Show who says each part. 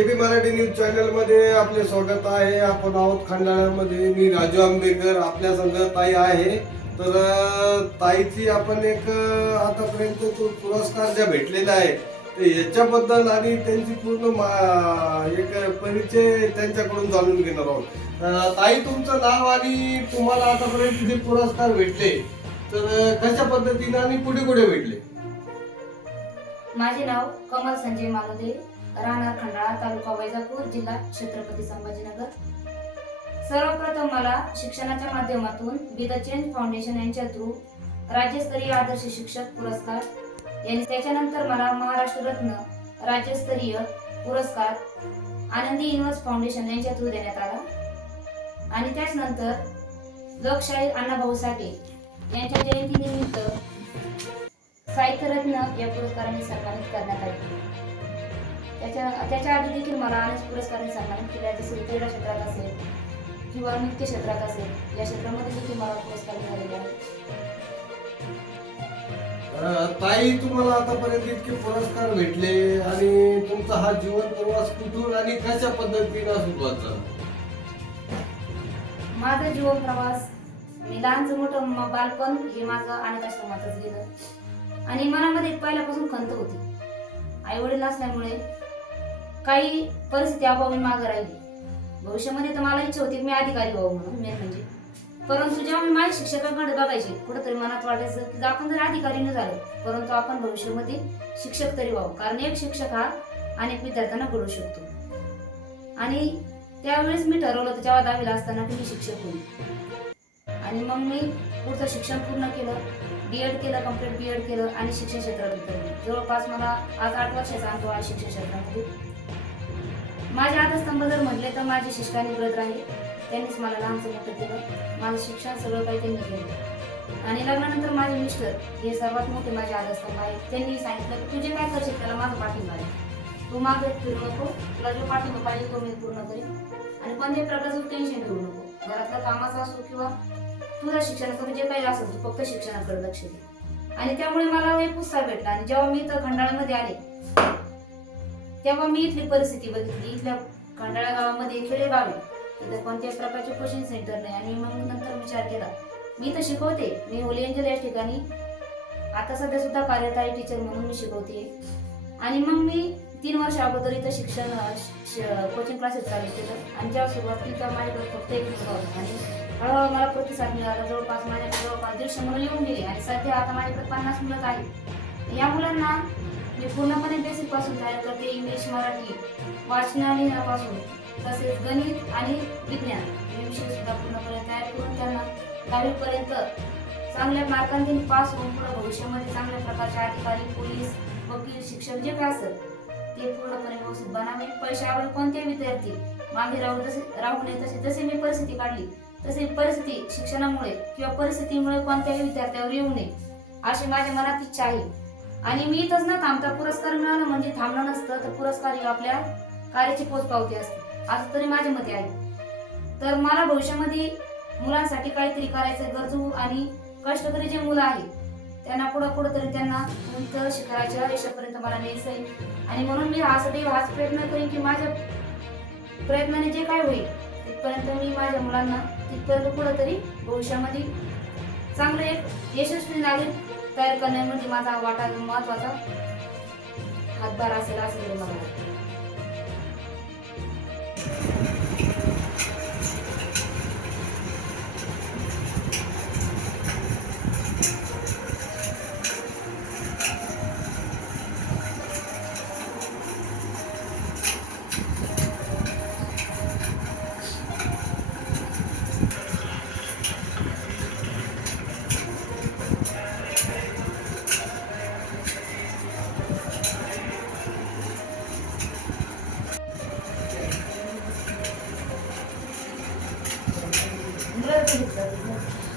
Speaker 1: के बी Marathi news चॅनलमध्ये आपले स्वागत आहे. आपण आहोत खंडाळ्यामध्ये. मी राजू आंबेकर आपल्या संघ ताई आहे. तर ताईची आपण एक आतापर्यंत तो पुरस्कार ज्या भेटलेला आहे तर याच्याबद्दल आणि त्यांची पूर्ण मा- एक परिचय त्यांच्याकडून जाणून घेणार आहोत. ताई तुमचं नाव आणि तुम्हाला आतापर्यंत जे पुरस्कार भेटले तर कशा पद्धतीने आणि कुठे कुठे भेटले?
Speaker 2: माझे नाव कमल संजय मालुदे. राहणार खंडाळा तालुका वैजापूर जिल्हा छत्रपती संभाजीनगर. सर्वप्रथम मला शिक्षणाच्या माध्यमातून बी द चेंज फाउंडेशन यांच्या थ्रू राज्यस्तरीय आदर्श शिक्षक पुरस्कार यांनी त्याच्यानंतर मला महाराष्ट्र रत्न राज्यस्तरीय पुरस्कार आनंदी युनिव्हर्स फाउंडेशन यांच्या थ्रू देण्यात आला. आणि त्याचनंतर लोकशाहीर अण्णाभाऊ साठे यांच्या जयंतीनिमित्त साहित्यरत्न या पुरस्काराने सन्मानित करण्यात आले. त्याच्या त्याच्या आधी देखील मला अनेक पुरस्काराने सन्मानित केले जसे क्रीडा क्षेत्रात असेल किंवा नृत्य क्षेत्रात असेल या क्षेत्रामध्ये देखील मला पुरस्कार मिळालेले आहेत.
Speaker 1: ताई तुम्हाला आतापर्यंत इतके पुरस्कार भेटले आणि तुमचा हा जीवन प्रवास कुठून आणि कशा पद्धतीने सुरुवात झाला?
Speaker 2: माझा जीवन प्रवास मी लहानचं मोठं बालपण हे माझं अनाथ आश्रमातच गेलं. आणि मनामध्ये पहिल्यापासून खंत होती. आई वडील नसल्यामुळे काही परिस्थिती अभावी मागे राहिली. भविष्यामध्ये तर मला इच्छा होती की मी अधिकारी व्हावं म्हणून मेन म्हणजे. परंतु जेव्हा मी माझ्या शिक्षकांकडे बघायचे कुठेतरी मनात वाटायचं की आपण जर अधिकारी न झालो परंतु आपण भविष्यामध्ये शिक्षक तरी व्हावं. कारण एक शिक्षक हा अनेक विद्यार्थ्यांना घडवू शकतो. आणि त्यावेळेस मी ठरवलं होतं जेव्हा दहावीला असताना की मी शिक्षक होईल आणि मग मी पुढचं शिक्षण पूर्ण केलं बी एड केलं कंप्लीट बी एड केलं आणि शिक्षण क्षेत्रात उतरले. जवळपास मला आज आठ वर्षाचा अनुभव आहे शिक्षण क्षेत्रामध्ये. माझे आधारस्तंभ जर म्हटले तर माझे शिष्टानी व्रत राहील. त्यांनीच मला लहानचं मोठं केलं. माझं शिक्षण सगळं काही त्यांनी केलं. आणि लग्नानंतर माझे मिस्टर हे सर्वात मोठे माझे आधारस्तंभ आहेत. त्यांनी सांगितलं की तू जे काय करशील? त्याला माझा पाठिंबा आहे. तू मागे फिरू नको. तुला जो पाठिंबा पाहिजे तो मी पूर्ण करेन. आणि कोणत्याही प्रकारचं टेन्शन घेऊ नको. घरातलं कामाचं असो किंवा तुझ्या शिक्षणाचं जे काही असेल तू फक्त शिक्षणाकडे लक्ष दे. आणि त्यामुळे मला एक उत्साह भेटला. आणि जेव्हा मी इथं खंडाळामध्ये आले तेव्हा मी इथली परिस्थिती बघितली. इथल्या खंडाळा गावामध्ये खेडेगाव आहे. इथं कोणत्याही प्रकारचे कोचिंग सेंटर नाही आणि मग नंतर विचार केला. मी तर शिकवते. मी होली एंजल या ठिकाणी. आता सध्या सुद्धा कार्यरत आहे टीचर म्हणून मी शिकवते. आणि मग मी तीन वर्ष अगोदर इथं शिक्षण कोचिंग क्लासेस चालू केलं. आणि जेव्हा सुरुवात माझ्याकडे फक्त एक मुलगा होता. आणि हळूहळू मला प्रतिसाद मिळाला. जवळपास माझ्याकडे जवळपास दीडशे मुलं येऊन गेले. आणि सध्या आता माझ्याकडे पन्नास मुलं आहेत. या मुलांना मी पूर्णपणे बेसिकपासून तयार करते इंग्लिश मराठी वाचन लिहिण्यापासून तसेच गणित आणि विज्ञान हे विषय सुद्धा पूर्णपणे तयार करून त्यांना दहावीपर्यंत चांगल्या मार्कांनी पास होऊन पुढे भविष्यामध्ये चांगल्या प्रकारचे अधिकारी पोलीस वकील शिक्षक जे काय असेल ते पूर्णपणे व्यवस्थित बनावे. पैशावर कोणते विद्यार्थी मागे राहू तसे राहू नये तसे जसे मी परिस्थिती काढली तसे परिस्थिती शिक्षणामुळे किंवा परिस्थितीमुळे कोणत्याही विद्यार्थ्यावर येऊ नये अशी माझ्या मनात इच्छा आहे. आणि मी इथंच ना थांबता पुरस्कार मिळाला म्हणजे थांबलं नसतं तर पुरस्कार ही आपल्या कार्याची पोचपावती असते. असं तरी माझ्या मते आहे. तर मला भविष्यामध्ये मुलांसाठी काहीतरी करायचं गरजू आणि कष्टकरी जे मुलं आहेत त्यांना पुढं पुढं तरी त्यांना उंच शिखराच्या यशापर्यंत मला न्यायचं आहे. आणि म्हणून मी हासाठी हाच प्रयत्न करेन की माझ्या प्रयत्नाने जे काय होईल तिथपर्यंत मी माझ्या मुलांना तिथपर्यंत कुठं तरी भविष्यामध्ये चांगलं एक यशस्वी नागरिक तयार करण्यामध्ये म्हणजे माझा वाटा महत्त्वाचा. हातभार असेल असं मला Gracias.